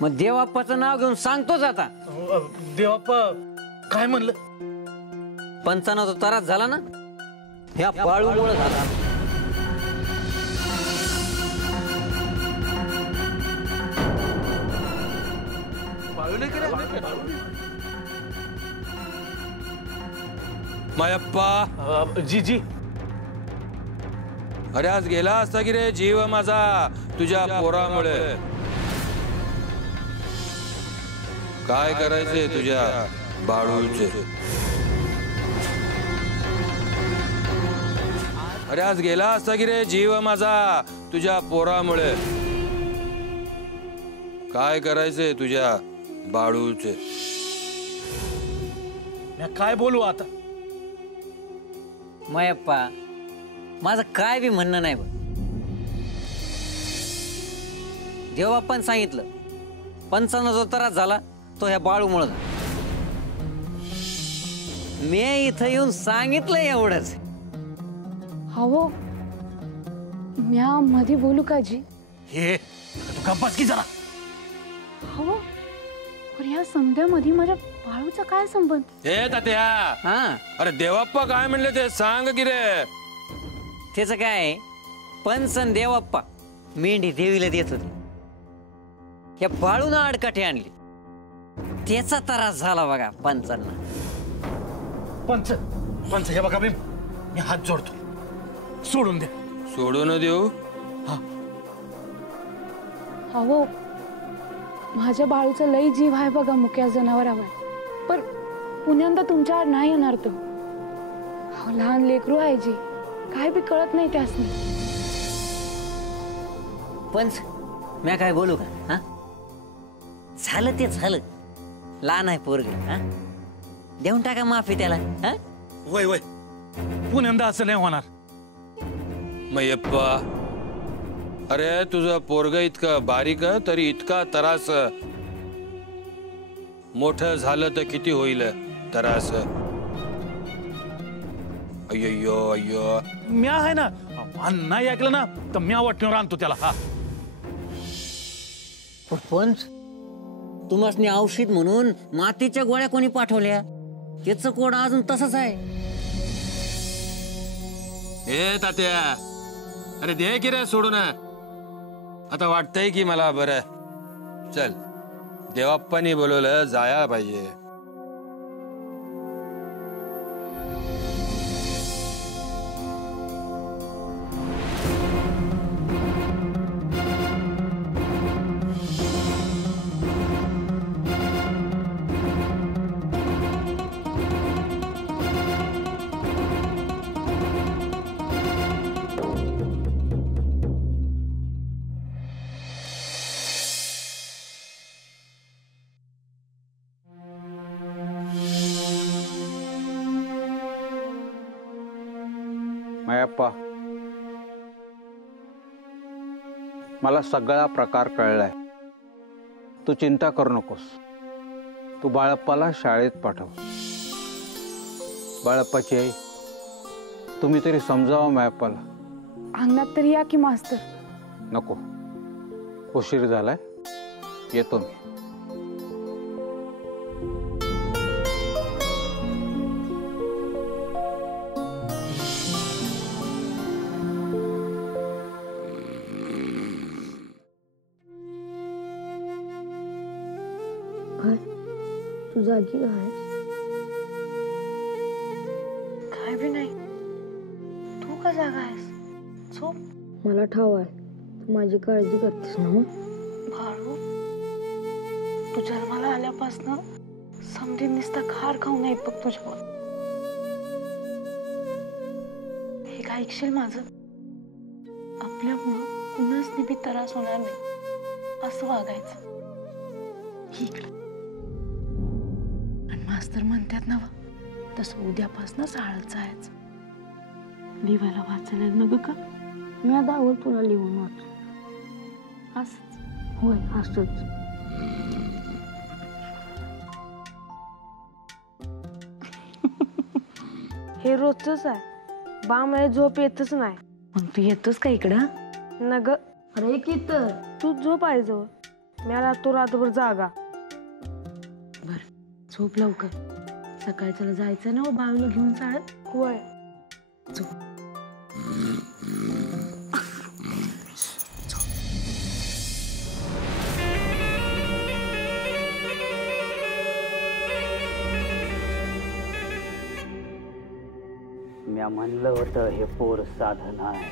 मग देवाप्पाचं नाव घेऊन सांगतोच आता. देवाप्पा काय म्हणलं? पंचांना तो त्रास झाला ना, ह्या बाळूमुळे झाला. मायप्पा, जी जी. अरे आज गेला असता की रे जीव माझा तुझ्या पोरामुळे. काय करायचंय तुझ्या बाळूचे? अरे आज गेला असता की रे जीव माझा तुझ्या पोरामुळे. काय करायचंय तुझ्या बाळूचे? मी काय बोलू आता? मयप्पा, माझं काय बी म्हणणं नाही बघ. देवाप्पान सांगितलं पंचांना जो त्रास झाला तो ह्या बाळूमुळे झाला. मी इथं येऊन सांगितलं एवढंच. हो, म्या मध्ये बोलू का जी? हे तू गप्पास की जरा. हो, पण या समध्यामध्ये माझ्या बाळूचा काय संबंध? हे तात्या, हा, अरे देवाप्पा काय म्हणले ते सांग की रे. त्याच काय, पंचन देवाप्पा मेंढी देवीला देत होते. या बाळून आडकाठी आणली, त्याचा त्रास झाला बघा पंचांना. पंच पंच हे बघा, मी हात जोडतो, सोडून द्या. सोडून देऊ? हो, माझ्या बाळूचा लई जीव आहे बघा मुक्या जनावरावर. पण पुण्यांदा तुमच्या आड नाही येणार तो. लहान लेकरू आहे जी, काय बी कळत नाही त्यासनी. पंच, मी काय बोलू का? हा, झालं ते झालं. लहान आहे पोरग, हा, देऊन टाका माफी त्याला. हा, वय वय, पुण्यांदा असं नाही होणार. मयप्पा, अरे तुझं पोरग इतकं बारीक तरी इतका त्रास. मोठं झालं तर किती होईल त्रास? अय्यो अय्यो. म्या आहे ना, नाही ऐकलं ना तर म्या वाटणीवर आणतो त्याला. हा, पंच, तुम्हासनी औषध म्हणून मातीच्या गोळ्या कोणी पाठवल्या? त्याचं कोड अजून तसंच आहे. हे तात्या, अरे दे की रे सोडून. आता वाटतंय की मला बरं. चल, देवाप्पानी बोलवलं, जाया पाहिजे. मायप्पा, मला सगळा प्रकार कळलाय. तू चिंता करू नकोस. तू बाळप्पाला शाळेत पाठव. बाळप्पाची आई, तुम्ही तरी समजावं मायप्पाला. अंगणात तरी या की मास्तर. नको, उशीर झालाय, येतो मी. तू जागी आहे? काय बी नाही. तू का जागा आहेस? झोप. मला ठाव आहे, तू माझी काळजी करतेस ना. बाळू, तू जन्माला आल्यापासून समधी नुसता खार खाऊ नाही बघ तुझ्यावर. हे काय ऐकशील माझं? आपल्यामुळं कुणाच निबी त्रास होणार नाही असं वागायचं. इकडं आणि मास्तर म्हणतात ना तसं उद्यापासून शाळेत जायचं. लिवायला वाचायला नको का? मी दावल तुला लिहून वाच. असंच होय असंच. हे रोजच आहे. बामळे झोप येतच नाही. मग तू येतोस का इकडं? नग अरे की तर तू झोप आहे जवळ. मला तो रात्रभर जागा. बर झोप लवकर. सकाळच्याला जायचं ना बाळूला घेऊन शाळेत. होय. झोप. म्या म्हणलं होतं हे पोर साधन आहे.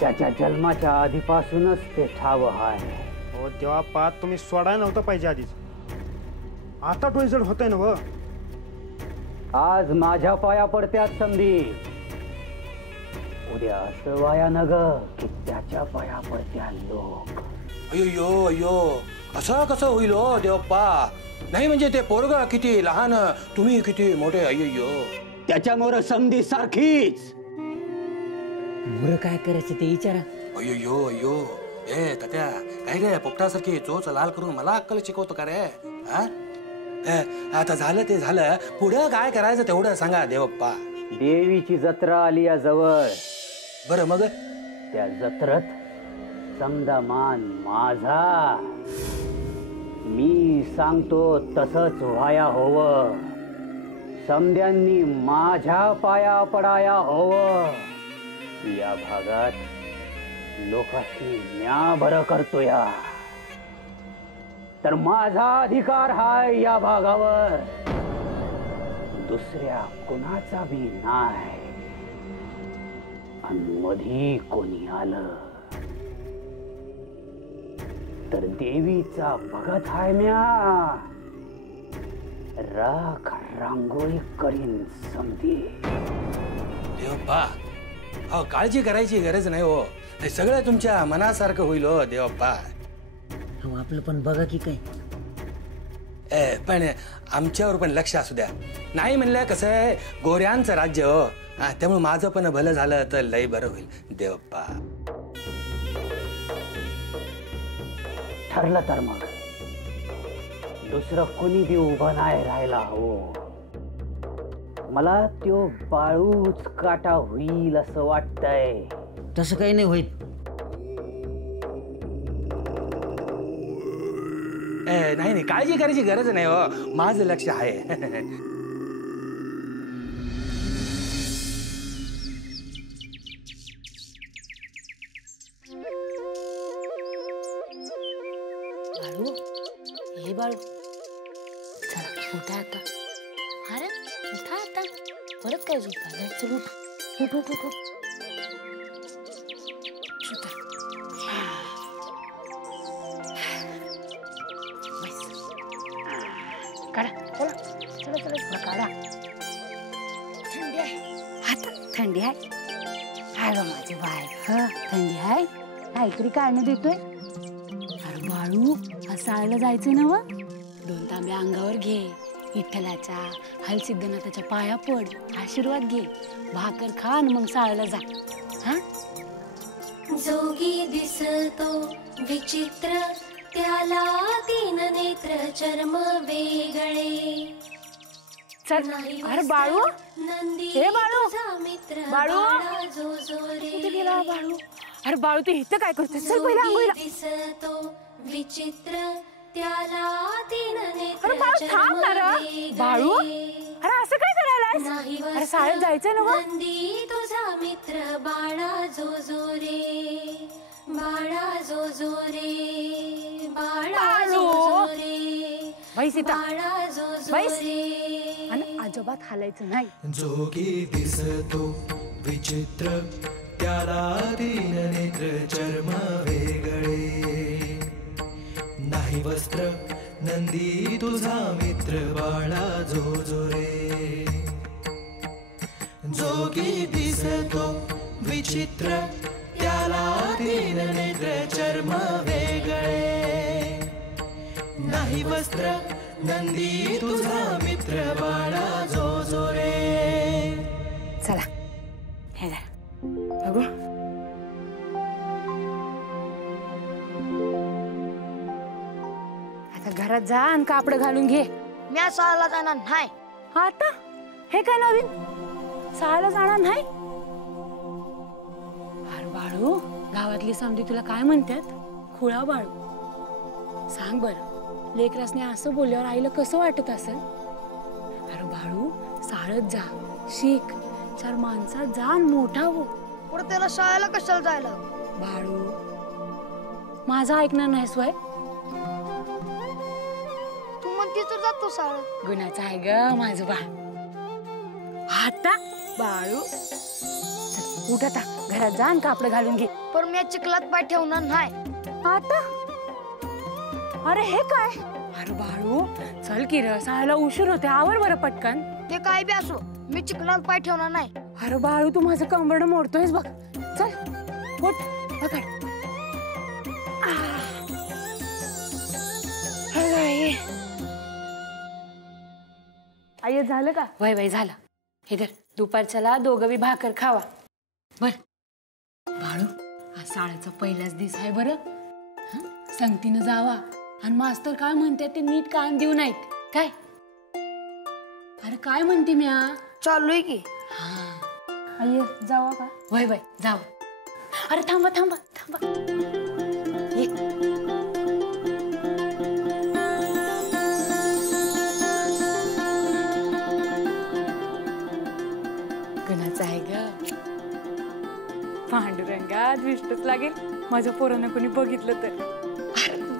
त्याच्या जन्माच्या आधीपासूनच ते ठाव आहे. हो तेव्हा पात तुम्ही सोडायला नव्हतं पाहिजे आधीच. आता टोळीजड होतंय ना. आज माझ्या पाया पडत्यात समधी. उद्या असं वाया न ग की त्याच्या पाया पडत्या लोक. अयो अयो असं कसं होईल हो देवप्पा? नाही म्हणजे ते पोरग किती लहान, तुम्ही किती मोठे. अय्यो त्याच्यामुळे समधी सारखीच. मोर काय करायचं ते विचारा. अयो अयो ए तात्या काय रे पोपटासारखी चोच लाल करून मला अक्कल शिकवतो का रे? आता झालं ते झालं, पुढं काय करायचं तेवढं सांगा देवप्पा. देवीची जत्रा आली या जवळ. बरं मग त्या जत्रेत समजा मान माझा. मी सांगतो तसंच व्हाया हवं. समध्यांनी माझ्या पाया पडाया हवं. या भागात लोकांनी म्या बरं करतोय तर माझा अधिकार हाय या भागावर. दुसऱ्या कुणाचा बी नाही. आणि मधी कोणी आलं तर देवीचा भगत हाय म्या. राख रांगोळी करीन समधी. देवप्पा हो काळजी करायची गरज नाही हो. हे सगळं तुमच्या मनासारखं होईल हो देवप्पा. आपलं पण बघा की काय. पण आमच्यावर पण लक्ष असू द्या. नाही म्हणलं कसं आहे गोऱ्यांचं राज्य हो. त्यामुळे माझं पण भलं झालं तर लय बरं होईल देवप्पा. ठरलं तर मग दुसरं कोणी बी उभं नाही राहायला हवं. मला त्यो बाळूच काटा होईल असं वाटतंय. तसं काही नाही होईल. नाही काळजी करायची गरज नाही हो. माझं लक्ष आहे. बाळू हे बाळू चला उठा आता. अरे उठा आता. परत काय झोपायला? चल उठ उठ उठ उठ. काढा चला चला चला काढा. थंडी आहे आता. थंडी आहे. हाय ग माझी बाय. थंडी आहे. काहीतरी काढणं देतोय. अरे बाळू आज शाळेला जायचंय ना व. 2 तांबे अंगावर घे. विठ्ठलाच्या हलसिद्धनाथाच्या पाया पड. आशीर्वाद घे. भाकर खा आणि मग शाळेला जा. हा जोगी दिसतो विचित्र त्याला 3 नेत्र चर्म वेगळे. चल. अरे बाळू हे बाळू बाळू कुठे गेला बाळू? अरे बाळू तू इथं काय करतोस? चल पहिला आंघोळीला. दिसतो विचित्र त्याला 3 नेत्र. अरे बाळू थांब ना रे. बाळू अरे असं काय करायला? अरे शाळेत जायचंय ना व. नंदी तुझा मित्र बाळा जो जो रे. बाळा जो जो रे. बाळा जो जो रे. बाई सीता बाळा जो जो रे. आणि अजिबात हालायचं नाही. जोगी दिसतो विचित्र त्याला 3 नेत्र चर्म वेगळे. नाही वस्त्र नंदी तुझा मित्र बाळा जो जो रे जोगी दिसतो विचित्र त्याला तीन नेत्र चर्म वेगळे नाही वस्त्र नंदी तुझा मित्र बाळा जो जो रे चला हे जा बघू आता घरात जा आणि कापड घालून घे. मी आज शाळेला जाणार नाही. आता हे काय नवीन शाळेला जाणार नाही? अरे बाळू गावातली समधी तुला काय म्हणतात? खुळा बाळू. सांग बर लेकरासने असं बोलल्यावर आईला कसं वाटत असेल? अरे बाळू शाळेत जा शिक 4 माणसात जा आणि मोठा हो. पण त्याला शाळेला कशाला जायला? बाळू माझा ऐकणार नाही स्वय. तू म्हणते तर जातो शाळेत. गुणाचं आहे ग माझं बाळ. आता बाळू चल, उठ आता घरात जा आणि कापड घालून घे. पण मी चिखलात पाय ठेवणार नाही. आता अरे हे काय? अरे बाळू चल की र शाळेला उशीर होते आवर बरं पटकन. ते काय बी असो मी चिखलात पाय ठेवणार नाही. अरे बाळू तू माझं कंबरड मोडतोयस बघ. चल उठ पकड. आई झालं का? वय वय झालं. हे धर दुपारच्याला दोघं बी भाकर खावा. बर बाळू आज शाळेचा पहिलाच दिवस आहे बरं. संगतीनं जावा आणि मास्तर काय म्हणतात ते नीट कान देऊ नाहीत काय. अरे काय म्हणते म्या? चालू आहे की. आई जावा का? वय वय जावा. अरे थांबा थांबा थांबा ये. गुणाचं आहे ग. पांडुरंगा दृष्टच लागेल माझ्या पोरांना कोणी बघितलं तर.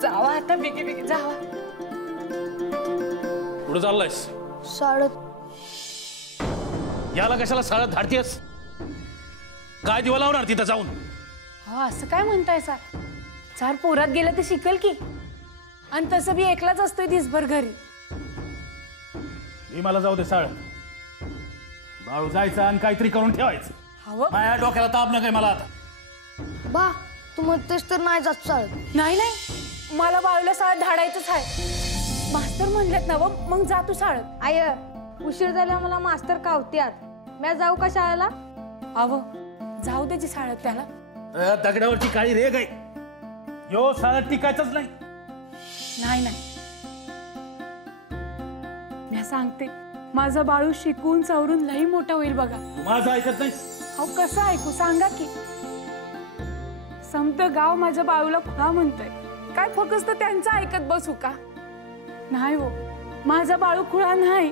जावा आता बिगी बिगी जावा. कुठं चाललायस? शाळेत. याला कशाला शाळेत धाडतीयस? काय दिवा लावणार तिथं जाऊन? हो असं काय म्हणताय सर? 4 पोरात गेलं तर शिकल की. आणि तसं बी एकलाच असतोय दिसभर घरी. मी मला जाऊ दे शाळेत. बाळू जायचं आणि काहीतरी करून ठेवायचं. हवं माझ्या डोक्याला ताप नका मला आता. बा तू म्हणतेस तर नाही जात शाळेत. नाही नाही मला बाळूला शाळेत धाडायचंच आहे. मास्तर म्हणलेत ना मग जा तू शाळेत. आय उशीर झाला मला मास्तर कावत्यात. मी जाऊ का शाळेला? अव जाऊ द्याची शाळेत त्याला. दगडावरची काळी रेग आहे. यो शाळेत टिकायचंच नाही. नाही नाही मी सांगते माझा बाळू शिकून सवरून लई मोठा होईल बघा. माझं ऐकत नाही. अहो कसं ऐकू सांगा की. समत गाव माझ्या बाळूला खुळा म्हणतंय. काय फक्त त्यांचं ऐकत बसू का? नाही हो माझा बाळू खुळा नाही.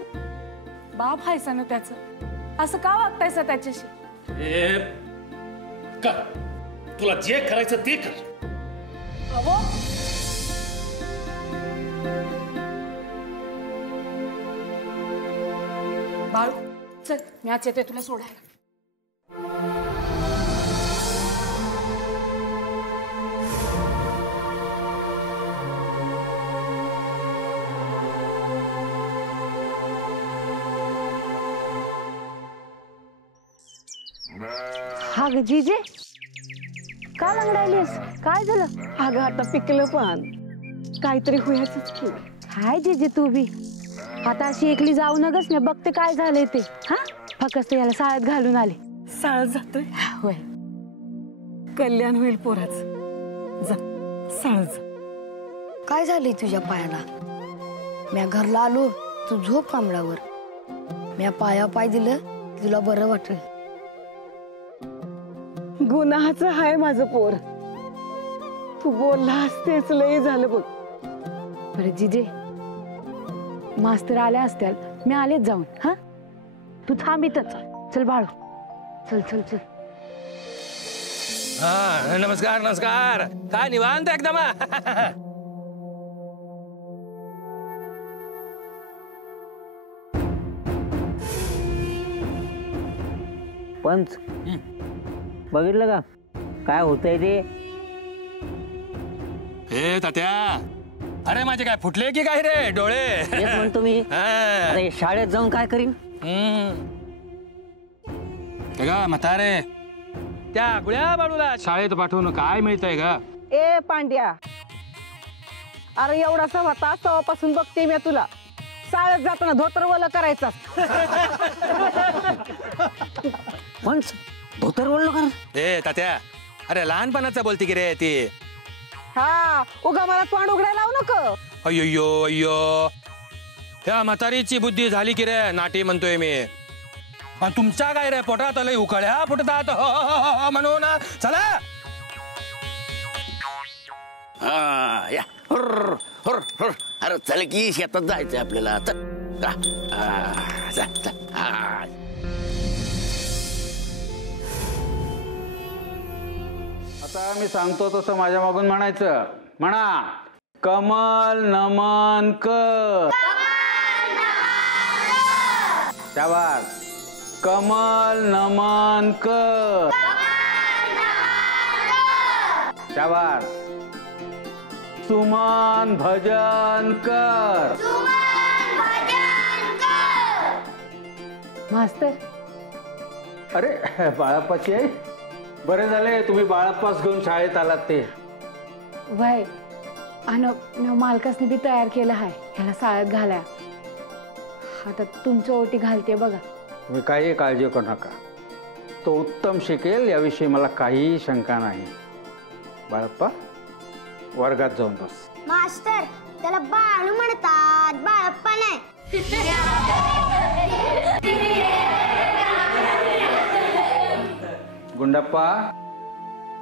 बाप हायसा ना त्याचं. असं का वागतायसा त्याच्याशी? कर तुला जे करायचं ते कर. अहो बाळू चल मी आज येते तुला सोडायला. हा ग जीजे का लंगडायलीस? काय झालं? अगं आता पिकलं पण काहीतरी होयाचंच की. हाय जीजे तू बी आता अशी एकली जाऊ नगस ना. बघते काय झालंय ते. हा फक्त याला शाळेत घालून आले. शाळेत जातोय? होय कल्याण होईल पोराचं. जा शाळेत. काय झाले तुझ्या पायाला? म्या घरला आलो तू झोप कांबळावर. म्या पाया पाय दिलं तुला बरं वाटेल. गुन्हाचं हाय माझं पोर. तू बोललास तेच लय झालं बघ. बरं जीजे मास्तर आल्या असत्याल मी आलेच जाऊन. हा तू थांब इथंच. चल बाळू चल चल चल. हा नमस्कार नमस्कार. काय निवांत एकदम. पंच बघितलं का काय होतंय ते? हे तात्या अरे माझे काय फुटले की काय रे डोळे? तेच म्हणतो मी. अरे शाळेत जाऊन काय करीन? का म्हातारे त्या गुळ्या बाळूला शाळेत पाठवून काय मिळतंय का? ए पांड्या, अरे एवढासा होता तेव्हापासून बघते मी तुला. शाळेत जाताना धोतर वलं करायचं. पण धोतर बोललो का? ए तात्या, अरे लहानपणाचा बोलती की रे ती. हा, उगा मला तोंड उघडायला लावू नको. अय्यो अय्यो, त्या म्हातारीची बुद्धी झाली की रे नाटी म्हणतोय मी. आणि तुमच्या काय रे पोटात लय उकळ्या फुटतात म्हणून. चला या हुर्र, हुर्र, हुर्र. अरे चल की शेतात जायचंय आपल्याला. चल आता मी सांगतो तसं माझ्या मागून म्हणायचं. म्हणा, कमल नमन कर. शाबास. कमल नमन कर. शाबास. सुमन भजन कर. मास्तर, अरे बाळप्पाची आई, बरे झाले तुम्ही बाळप्पास घेऊन शाळेत आलात ते. वय आणि मालकासने बी तयार केलं आहे ह्याला शाळेत घालाय. आता तुमच्या ओटी घालते बघा. तुम्ही काही काळजी करू नका, तो उत्तम शिकेल याविषयी मला काहीही शंका नाही. बाळप्पा, वर्गात जाऊन बस. मास्तर, त्याला बाळू म्हणतात, बाळप्पा नाही. गुंडप्पा,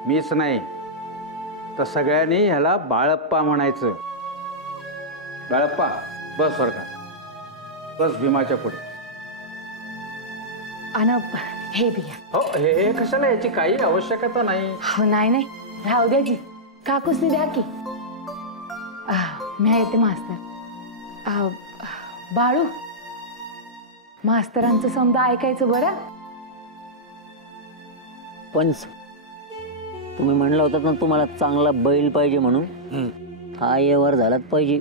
मीच नाही तर सगळ्यांनी ह्याला बाळप्पा म्हणायचं. बाळप्पा, बस वर्गात बस, भीमाच्या पुढे. आणि हे बिया. हो, हे कशाला, याची काही आवश्यकता नाही. हो नाही नाही, राहू द्या की, काकूसनी द्या की. मी येते मास्तर. बाळू, मास्तरांचं समजा ऐकायचं बरं. पंच, तुम्ही म्हणलं होतात ना तुम्हाला चांगला बैल पाहिजे म्हणून. हा व्यवहार झालाच पाहिजे.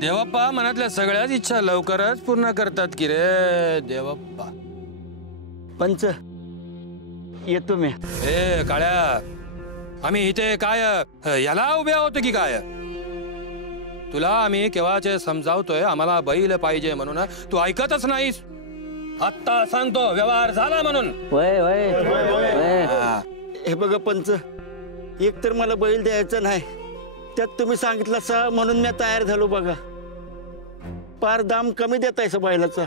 देवप्पा मनातल्या सगळ्याच इच्छा लवकरच पूर्ण करतात की रे देवप्पा. पंच, येतो मी. ए काळ्या, आम्ही इथे काय याला उभ्या होतो की काय? तुला आम्ही केव्हाचे समजावतोय आम्हाला बैल पाहिजे म्हणून, तू ऐकतच नाहीस. आत्ता सांगतो व्यवहार झाला म्हणून. वय वय वय. हे बघा पंच, एक तर मला बैल द्यायचा नाही, त्यात तुम्ही सांगितलं सा म्हणून मी तयार झालो. बघा, पार दाम कमी देतायस बैलाचा.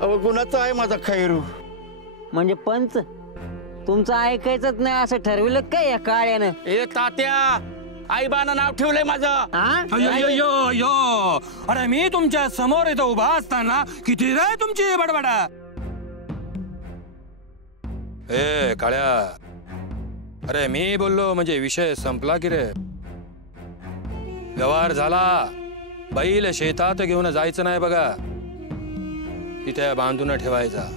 अहो, गुणाचा आहे माझा खैरू. म्हणजे पंच, तुमचं ऐकायचंच नाही असं ठरविलं काय या काळ्यानं? ए तात्या, आईबानं नाव ठेवलंय माझं. अरे मी तुमच्या समोर इथं उभा असताना किती रे तुमची बडबडा. ए काळ्या, अरे मी बोललो म्हणजे विषय संपला की रे. व्यवहार झाला. बैल शेतात घेऊन जायचं नाही बघा, तिथे बांधून ठेवायचा.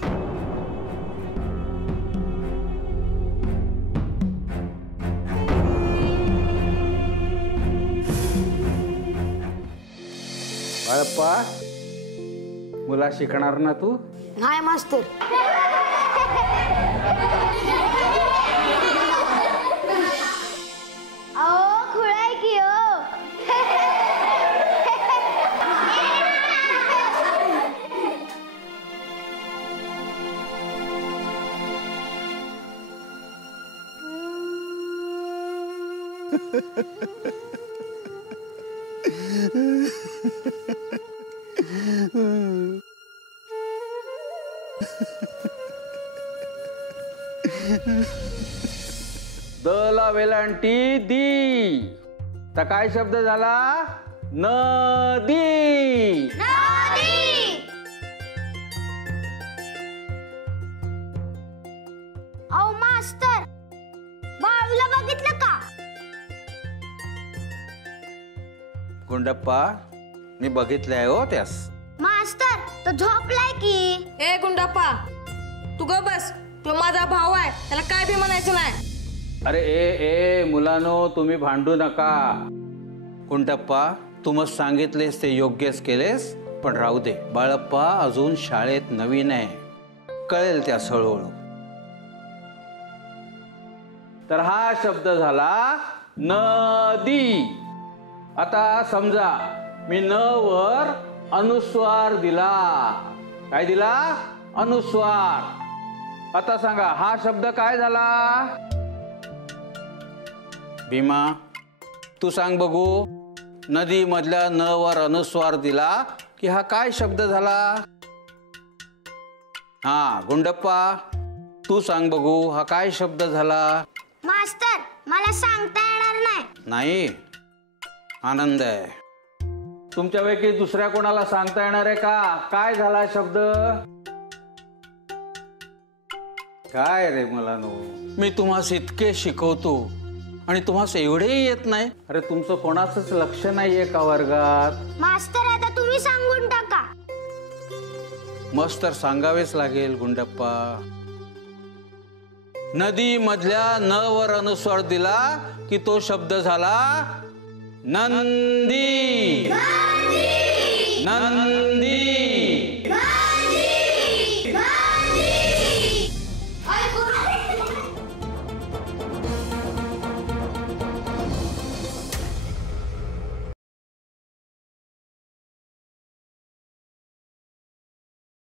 बाळप्पा, मुला शिकणार ना तू? नाही मास्तर. अहो, खुळाय की हो. द ला वेलांटी दी, तर काय शब्द झाला? नदी. अहो मास्तर, बाळूला बघितलं का? गुंडप्पा, मी बघितलंय हो त्यास. मास्तर, तो झोपलाय की. ए गुंडप्पा, तू ग बस. तो माझा भाऊ आहे, त्याला काय बी म्हणायचं नाही. अरे ए ए मुलानो, तुम्ही भांडू नका. गुंडप्पा तू मग सांगितलेस ते योग्यच केलेस, पण राहू दे. बाळप्पा अजून शाळेत नवीन आहे, कळेल त्यास हळूहळू. तर हा शब्द झाला नदी. आता समजा मी न वर अनुस्वार दिला. काय दिला? अनुस्वार. आता सांगा हा शब्द काय झाला? भीमा तू सांग बघू, नदी मधल्या न वर अनुस्वार दिला की हा काय शब्द झाला? हा गुंडप्पा तू सांग बघू, हा काय शब्द झाला? मास्तर मला सांगता येणार नाही. नाही, आनंद आहे. तुमच्यापैकी दुसऱ्या कोणाला सांगता येणार आहे का? काय झाला शब्द? काय रे मला नो, मी तुम्हास इतके शिकवतो आणि तुम्हास एवढेही येत नाही. अरे तुमचं कोणाचंच लक्ष नाहीये का वर्गात? मास्तर आता तुम्ही सांगून टाका. मस्त तर सांगावेच लागेल गुंडप्पा. नदी मधल्या न वर अनुस्वार दिला की तो शब्द झाला नंदी. नंदी.